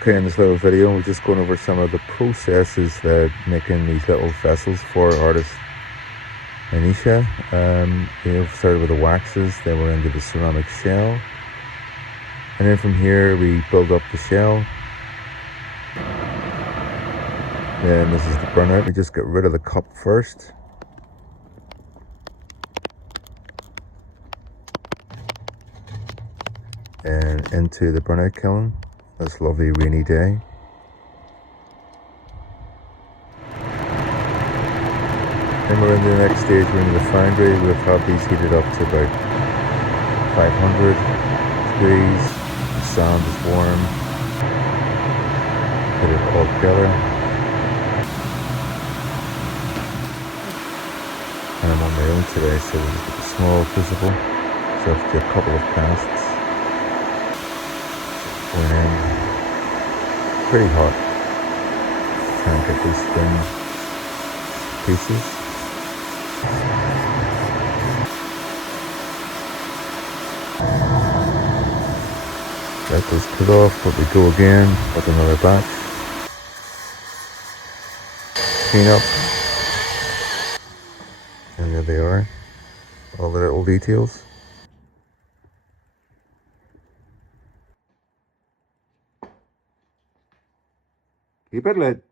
Okay, in this little video, we're just going over some of the processes that making these little vessels for artist Anisha. Started with the waxes, then we're into the ceramic shell, and then from here we build up the shell. Then this is the burnout. We just get rid of the cup first. And into the burnout kiln. This lovely rainy day. Then we're in the next stage, we're in the foundry. We'll have these heated up to about 500 degrees. The sand is warm. Put it all together. And I'm on my own today, so we'll get the small crucible. So I have to do a couple of casts. Going in. Pretty hot. Try and get these thin pieces. That goes cut off, but we go again with another batch. Clean up. And there they are. All the little details. Keep it lit.